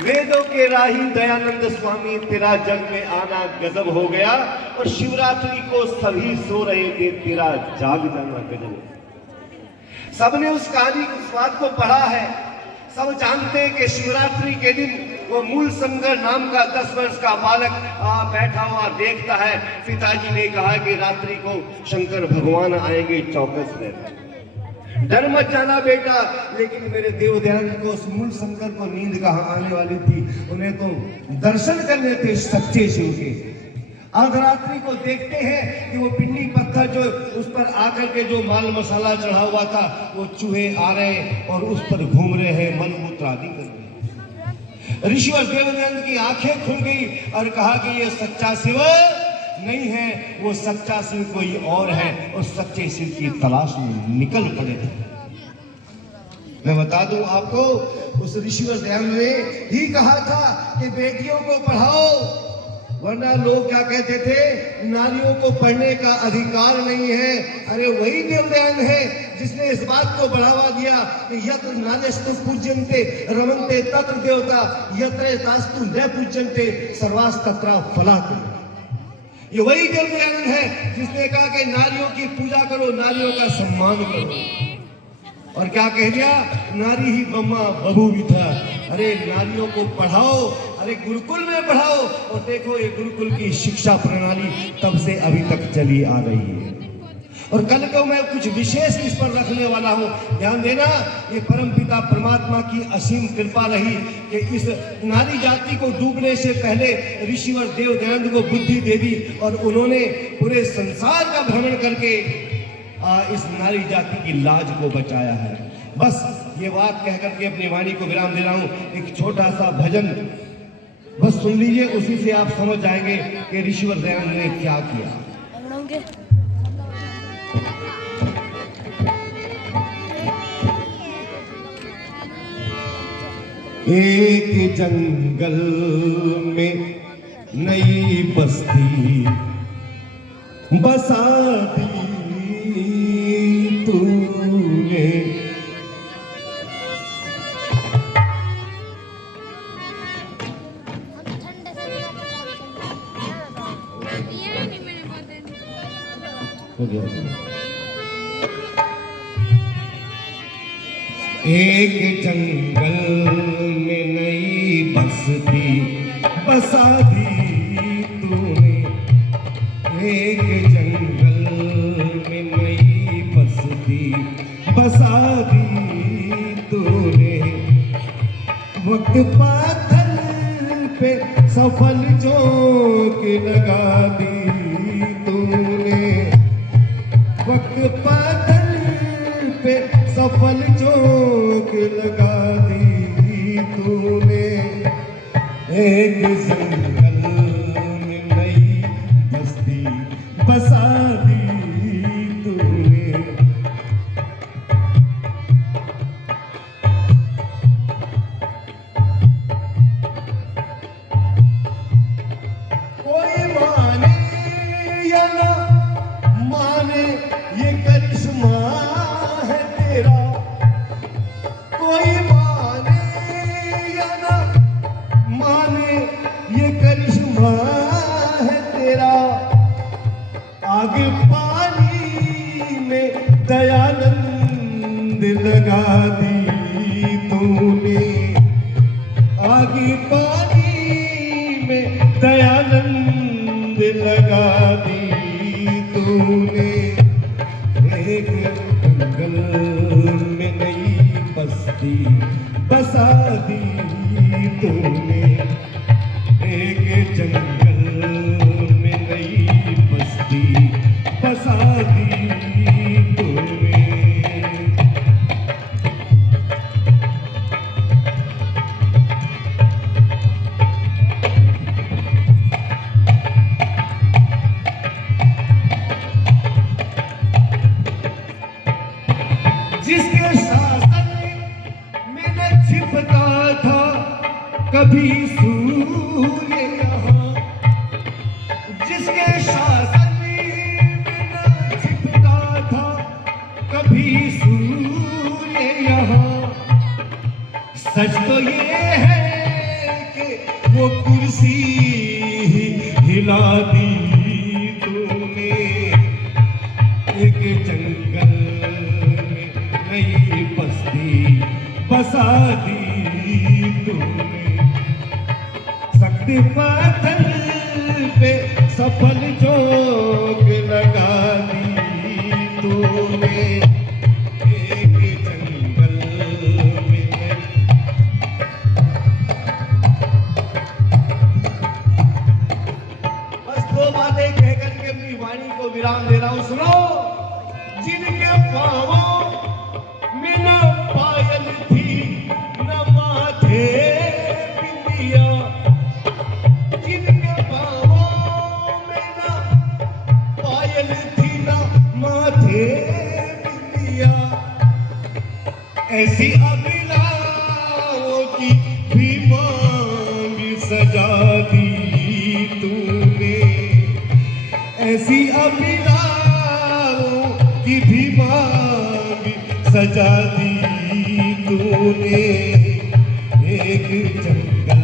वेदों के राही दयानंद स्वामी, तेरा जग में आना गजब हो गया। और शिवरात्रि को सभी सो रहे थे, तेरा जाग जाना गजब। सबने उस कहानी, उस बात को पढ़ा है। सब जानते हैं कि शिवरात्रि के दिन वो मूल शंकर नाम का 10 वर्ष का बालक बैठा हुआ देखता है। पिताजी ने कहा कि रात्रि को शंकर भगवान आएंगे, चौकस रहना, डर मत जाना बेटा। लेकिन मेरे देव दयानंद को उस मूल शंकर को नींद कहाँ आने वाली थी, उन्हें तो दर्शन करने थे सच्चे शिव के। अर्धरात्रि को देखते हैं कि वो पिंडी पत्थर जो उस पर आकर के जो माल मसाला चढ़ा हुआ था, वो चूहे आ रहे हैं और उस पर घूम रहे हैं, मलमूत्र आदि कर रहे हैं। ऋषिवर देवदयानंद की आंखें खुल गई और कहा कि ये सच्चा शिव नहीं है, वो सच्चा शिव कोई और है, और सच्चे शिव की तलाश में निकल पड़े थे। मैं बता दूं आपको, उस ऋषिवर दयानंद ने ही कहा था कि बेटियों को पढ़ाओ, वरना लोग क्या कहते थे, नारियों को पढ़ने का अधिकार नहीं है। अरे वही देवदयानंद है जिसने इस बात को बढ़ावा दिया कि यत्र नार्यस्तु पूज्यन्ते रमन्ते तत्र देवता, यत्र तास्तु न पूज्यन्ते सर्वास्तत्र फलाते। ये वही देवदयानंद है जिसने कहा कि नारियों की पूजा करो, नारियों का सम्मान करो। और क्या कह दिया, नारी ही ब्रह्मा बभूविता। अरे नारियों को पढ़ाओ, अरे गुरुकुल में पढ़ाओ। और देखो ये गुरुकुल की शिक्षा प्रणाली तब से अभी तक चली आ रही है। और कल को मैं कुछ विशेष इस पर रखने वाला हूँ, ध्यान देना। ये परमपिता परमात्मा की असीम कृपा रही कि इस नारी जाति को डूबने से पहले ऋषिवर देव दयानंद को बुद्धि दे दी, और उन्होंने पूरे संसार का भ्रमण करके इस नारी जाति की लाज को बचाया है। बस ये बात कहकर के अपनी वाणी को विराम दे रहा हूँ। एक छोटा सा भजन बस सुन लीजिए, उसी से आप समझ जाएंगे कि ऋषिवर दयानंद ने क्या किया। एक जंगल में नई बस्ती बसा दी तूने, एक जंगल में नई बस्ती बसा दी तूने, एक जंगल में नई बस्ती बसा दी तूने। वक्त पाथर पे सफल जोक लगा दी तूने, वक्त पाथर पे सफल जोक लगा दी तूने। एक जंगल में नई बस्ती बसा दी तूने। कोई माने या ना माने ये करिश्मा है तेरा, कोई माने या ना माने ये करिश्मा है तेरा। आग पानी में दयानंद लगा दी तूने, आग पानी में दयानंद लगा दी तूने। एक जंगल में नई बस्ती बसा दी तूने, एक जंगल में नई बस्ती बसा दी तूने। जिसके शासन में न छिपता था कभी सूर्य यहाँ, जिसके शासन में न छिपता था कभी सूर्य यहाँ। सच तो ये है वो कुर्सी हिला दी तूने, एक जंगल में नई बस्ती बसा दी तूने। सख्त पत्थर पे सफल जोग लगा दी तूने, एक जंगल में। बस दो बातें कह करके अपनी वाणी को विराम दे रहा हूं। सुनो, जिनके पांवों में न पायल थी न माथे बिंदिया, जिनके पांवों में न पायल थी न माथे बिंदिया, ऐसी अभिलाषों की भी मांग सजा दी तूने, ऐसी अभिलाषों की भी मांग सजा दी तूने, एक जंगल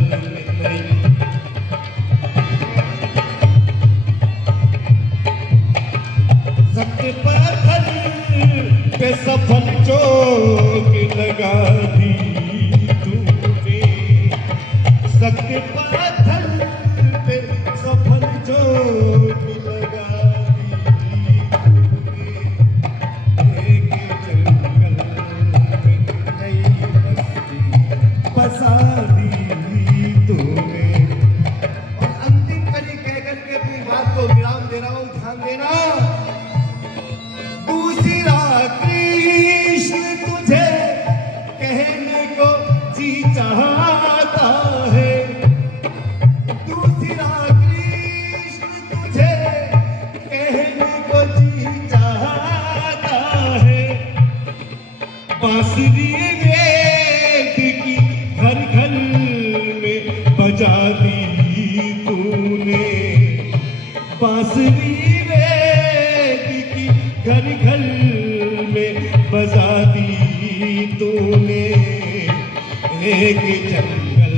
में नई। सख्त पत्थर पे सफल चोट लगा दी तूने, सख्त पत्थर पे सफल चोट लगा दी तूने, एक जंगल में नई बस्ती बसा दी तूने। और अंतिम कड़ी कह करके अपनी बात को विराम दे रहा हूं। ध्यान देना, दूसरा कृष्ण तुझे कहने को जी चाहता है, दूसरा कृष्ण तुझे कहने को जी चाहता है। बांसुरी वेद की घर घर में बजा दी तूने, बांसुरी वेद की घर घर में बजा दी तूने, एक जंगल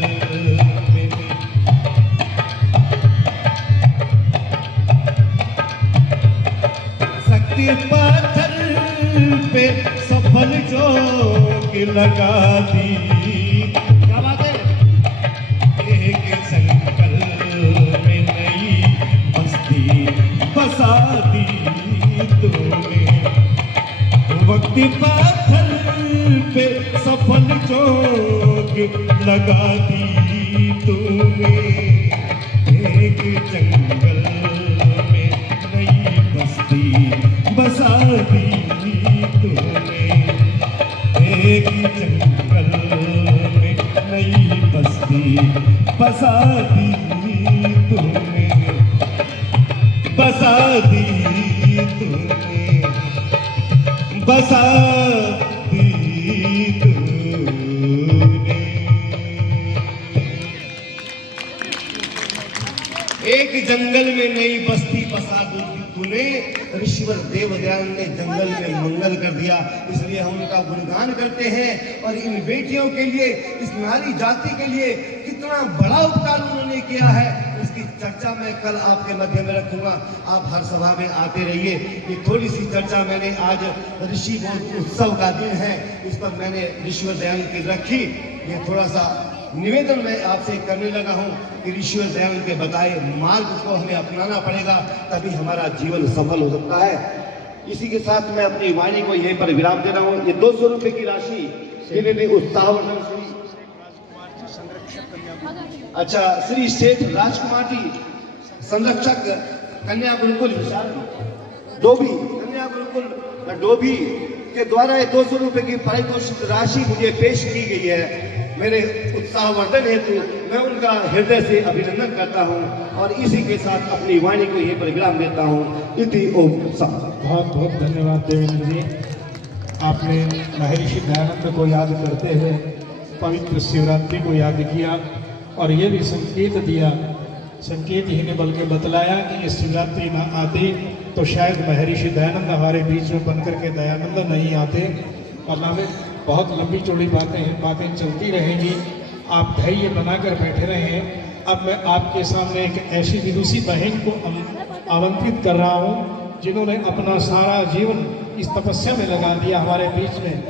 में। सख्त पत्थर पे सफल जोग लगा दी, क्या बात है? एक जंगल में नई बस्ती बसा दी तूने। वक्त पत्थर पे सफल जोग लगा दी तूने, एक जंगल में नई बस्ती बसा दी तूने, एक जंगल में नई बस्ती बसा दी तूने, बसा दी तूने, बसा दी तूने। एक जंगल में नई बस्ती बसा दी तूने। ऋषिवर देवदयाल ने जंगल में मंगल कर दिया, इसलिए हम उनका गुणगान करते हैं। और इन बेटियों के लिए, इस नारी जाति के लिए कितना बड़ा उपकार उन्होंने किया है, इसकी चर्चा मैं कल आपके मध्य में रखूंगा। आप हर सभा में आते रहिए। ये थोड़ी सी चर्चा मैंने आज ऋषि उत्सव का दिन है, इस पर मैंने ऋषिवर दयाल की रखी। ये थोड़ा सा निवेदन मैं आपसे करने लगा हूं कि ऋषिवर दयाल के बताए मार्ग को हमें अपनाना पड़ेगा, तभी हमारा जीवन सफल हो सकता है। इसी के साथ मैं अपनी वाणी को यहीं पर विराम दे रहा हूं। ये 200 रुपए की राशि श्री उत्साहवर्धन श्री, अच्छा, श्री सेठ राजकुमार जी संरक्षक कन्या गुरुकुल डोभी, कन्या गुरुकुल डोभी के द्वारा ये 200 रुपए की पारितोषिक राशि मुझे पेश की गई है। मेरे उत्साहवर्धन हेतु मैं उनका हृदय से अभिनंदन करता हूं और इसी के साथ अपनी वाणी को यहीं पर विराम देता हूं। इति ओम सा। बहुत बहुत धन्यवाद देवेंद्र जी, आपने महर्षि दयानंद को याद करते हुए पवित्र शिवरात्रि को याद किया और ये भी संकेत दिया, संकेत ही ने बल्कि बतलाया कि ये शिवरात्रि ना आती तो शायद महर्षि दयानंद हमारे बीच में बनकर के दयानंद नहीं आते। और बहुत लंबी चौड़ी बातें चलती रहेंगी। आप धैर्य बनाकर बैठे रहे। अब मैं आपके सामने एक ऐसी विदुषी बहन को आमंत्रित कर रहा हूँ जिन्होंने अपना सारा जीवन इस तपस्या में लगा दिया हमारे बीच में।